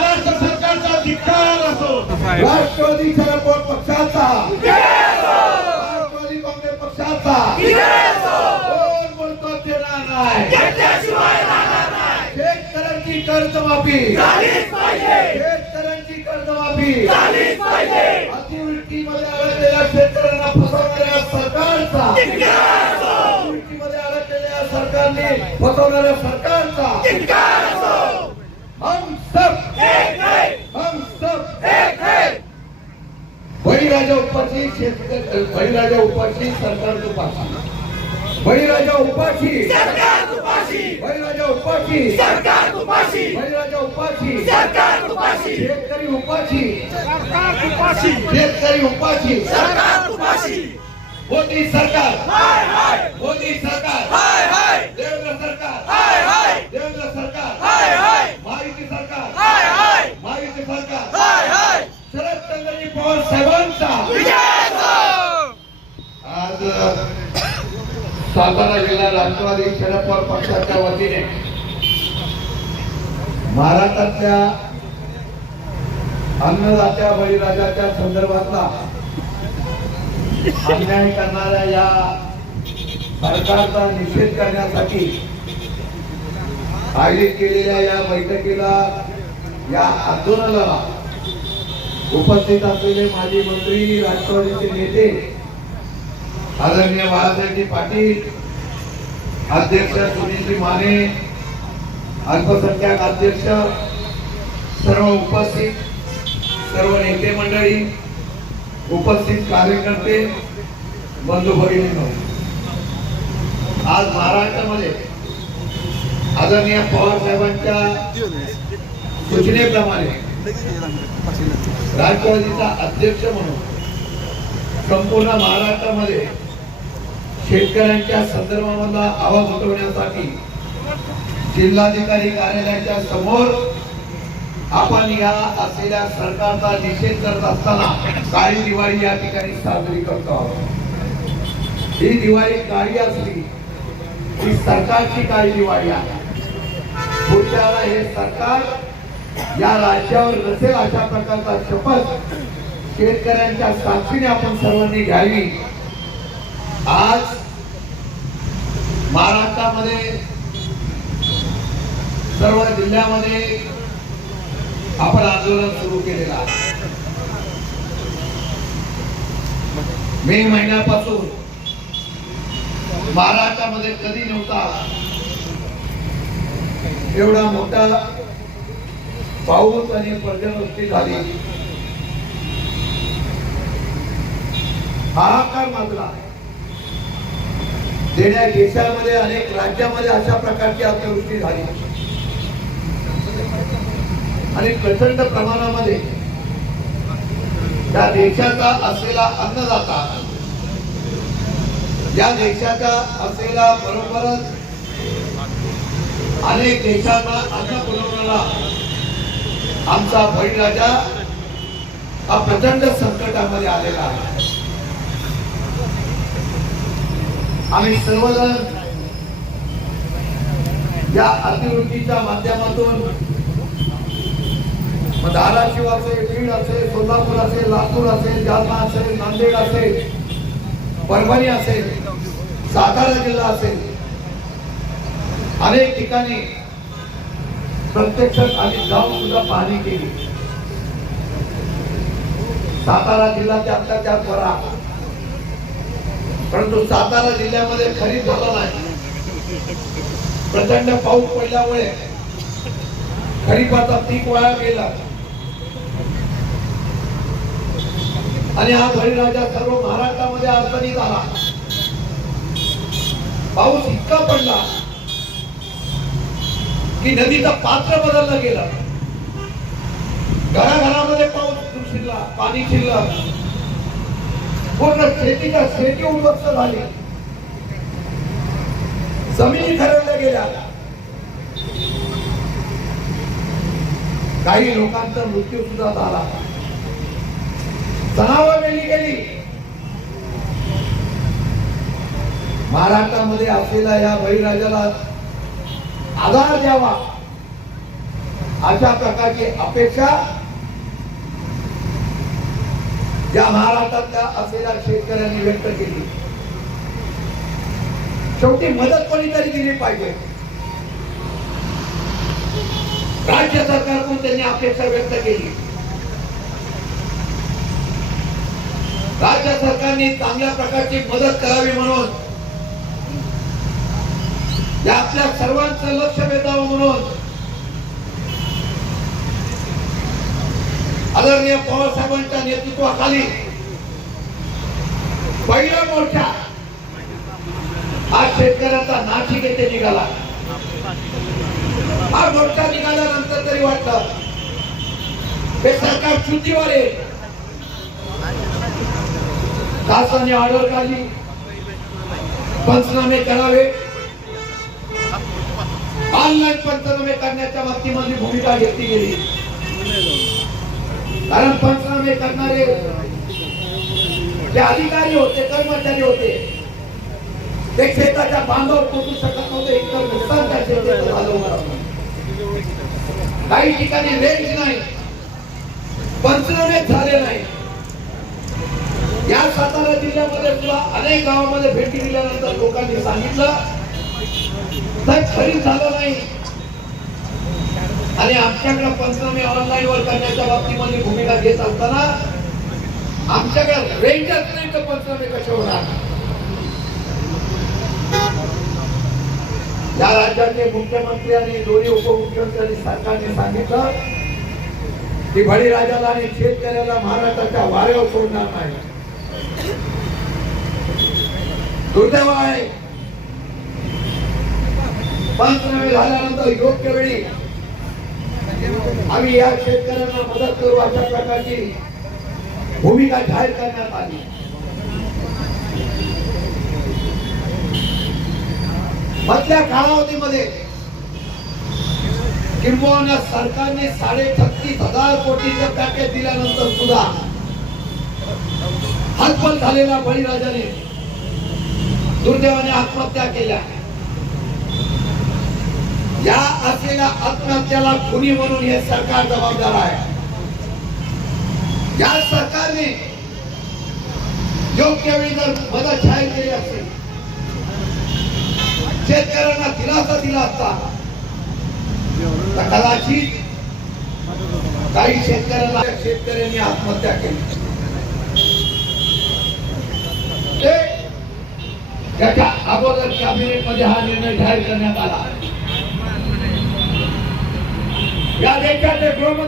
बाळासाहेब राष्ट्रवादी शरद पक्षाचा? राष्ट्रवादी काँग्रेस पक्षाचा? कोण बोलतो शेतकऱ्यांची कर्जमाफी. शेतकऱ्यांची कर्जमाफी. अतिवृष्टीमध्ये अडकलेल्या शेतकऱ्यांना फसवणाऱ्या सरकारचा. अतिवृष्टीमध्ये अडकलेल्या सरकारने फसवणाऱ्या सरकारचा રાજા ઉપરથી ભઈ રાજા ઉપરથી સરકાર તપાસી ભઈ રાજા ઉપરથી સરકાર તપાસી ભઈ રાજા ઉપરથી સરકાર તપાસી ભઈ રાજા ઉપરથી સરકાર તપાસી શેતકરી ઉપરથી સરકાર તપાસી શેતકરી ઉપરથી સરકાર તપાસી મોદી સરકાર. હાય હાય. મોદી સરકાર. હાય હાય. દેવેન્દ્ર સરકાર. હાય હાય. सातारा जिल्हा राष्ट्रवादी शरद पवार पक्षाच्या वतीने महाराष्ट्रातल्या अन्नदात्या बळीराजाच्या संदर्भातला अन्याय करणाऱ्या या सरकारचा निषेध करण्यासाठी आयोजित केलेल्या या बैठकीला या आंदोलनाला उपस्थित असलेले माजी मंत्री राष्ट्रवादीचे नेते आदरणीय बाळासाहेबजी पाटील अध्यक्ष सुनीलजी माने अल्पसंख्याक अध्यक्ष सर्व उपस्थित सर्व नेते मंडळी उपस्थित कार्यकर्ते बंधू भगिनी आज महाराष्ट्रामध्ये आदरणीय पवार साहेबांच्या सूचनेप्रमाणे राष्ट्रवादीचा अध्यक्ष म्हणून संपूर्ण महाराष्ट्रामध्ये शेतकऱ्यांच्या संदर्भामधला आवाज उठवण्यासाठी जिल्हाधिकारी कार्यालयाच्या समोर आपण या असलेल्या सरकारचा निषेध करत असताना काळी दिवाळी या ठिकाणी साजरी करतो आहोत. ही दिवाळी काळी असली ही सरकारची काळी दिवाळी आहे. पुढच्या हे सरकार या राज्यावर नसेल अशा प्रकारचा शपथ शेतकऱ्यांच्या साक्षीने आपण सर्वांनी घ्यावी. आज महाराष्ट्रामध्ये सर्व जिल्ह्यामध्ये आपण आंदोलन सुरू केलेलं आहे. मे महिन्यापासून महाराष्ट्रामध्ये कधी नव्हता एवढा मोठा पाऊस आणि पर्जवृष्टी झाली. हाहाकार माजला. देण्या देशामध्ये अनेक राज्यामध्ये अशा प्रकारची अतिवृष्टी झाली. आणि प्रचंड प्रमाणामध्ये त्या देशाचा असलेला अन्नदाता या देशाचा असलेला बरोबरच अनेक देशांना अन्न पुरवणारा आमचा बळीराजा हा प्रचंड संकटामध्ये आलेला आहे. आम्ही सर्वजण या अतिवृष्टीच्या माध्यमातून धाराशिव असेल बीड असेल सोलापूर असेल लातूर असेल जालना असेल नांदेड असेल परभणी असेल सातारा जिल्हा असेल. अनेक ठिकाणी प्रत्यक्षात आम्ही जाऊन सुद्धा पाहणी केली. सातारा जिल्ह्याच्या अत्याचार करा. परंतु सातारा जिल्ह्यामध्ये खरीप झाला नाही. प्रचंड पाऊस पडल्यामुळे खरीपाचा पीक वाया गेला. आणि हा बळीराजा सर्व महाराष्ट्रामध्ये अडचणीत आला. पाऊस इतका पडला की नदीचं पात्र बदललं गेलं. घराघरामध्ये पाऊस शिरला पाणी शिरलं. पूर्ण शेतीच्या शेती उद्ध्वस्त झाली. जमिनी ठरवल्या गेल्या. काही लोकांचा मृत्यू सुद्धा झाला. जनावर मेली गेली. महाराष्ट्रामध्ये असलेल्या या बळीराजाला आधार द्यावा. अशा प्रकारची अपेक्षा या महाराष्ट्रातल्या असलेल्या शेतकऱ्यांनी व्यक्त केली. शेवटी मदत कोणीतरी दिली पाहिजे. राज्य सरकारकडून त्यांनी अपेक्षा व्यक्त केली. राज्य सरकारने चांगल्या प्रकारची मदत करावी म्हणून या आपल्या सर्वांचं लक्ष वेधावं म्हणून आदरणीय पवार साहेबांच्या नेतृत्वाखाली पहिला मोर्चा आज शेतकऱ्यांचा नाशिक येथे निघाला. हा मोर्चा निघाल्यानंतर तरी वाटलं हे सरकार चुकीवर आहे. शासनाने ऑर्डर काढली. पंचनामे करावे. ऑनलाईन पंचनामे करण्याच्या बाबतीमध्ये भूमिका घेतली गेली. कारण पंचनामे करणारे जे अधिकारी होते कर्मचारी होते ते शेताच्या बांधावर पोचू शकत नव्हते इतकं नुकसान त्या शेतीचं झालं होतं. काही ठिकाणी रेंज नाही पंचनामे झाले नाही या सातारा जिल्ह्यामध्ये सुद्धा अनेक गावामध्ये भेटी दिल्यानंतर लोकांनी सांगितलं तर खरी झालं नाही आणि आमच्याकडे पंचनामे ऑनलाईन वर करण्याच्या बाबतीमध्ये भूमिका घेत असताना आमच्याकडे रेंजच नाही तर पंचनामे कसे होणार? या राज्याचे मुख्यमंत्री आणि दोन्ही उपमुख्यमंत्री सरकारने सांगितलं की बळीराजाला आणि शेतकऱ्याला महाराष्ट्राच्या वाऱ्यावर सोडणार नाही. दुर्दैव आहे. पंचनामे झाल्यानंतर योग्य वेळी आम्ही या शेतकऱ्यांना मदत करू अशा प्रकारची भूमिका जाहीर करण्यात आली. मधल्या कालावधीमध्ये किंबहुना सरकारने साडे छत्तीस हजार कोटीचं पॅकेज दिल्यानंतर सुद्धा हतबल झालेल्या बळीराजाने दुर्दैवाने आत्महत्या केल्या. या असलेल्या आत्महत्याला खुनी म्हणून हे सरकार जबाबदार आहे. या सरकारने योग्य वेळी जर मदत जाहीर केली असेल शेतकऱ्यांना दिलासा दिला असता तर कदाचित काही शेतकऱ्यांना शेतकऱ्यांनी आत्महत्या केली. ते त्याच्या अगोदर कॅबिनेटमध्ये हा निर्णय जाहीर करण्यात आला. या देशाचे गृहमंत्री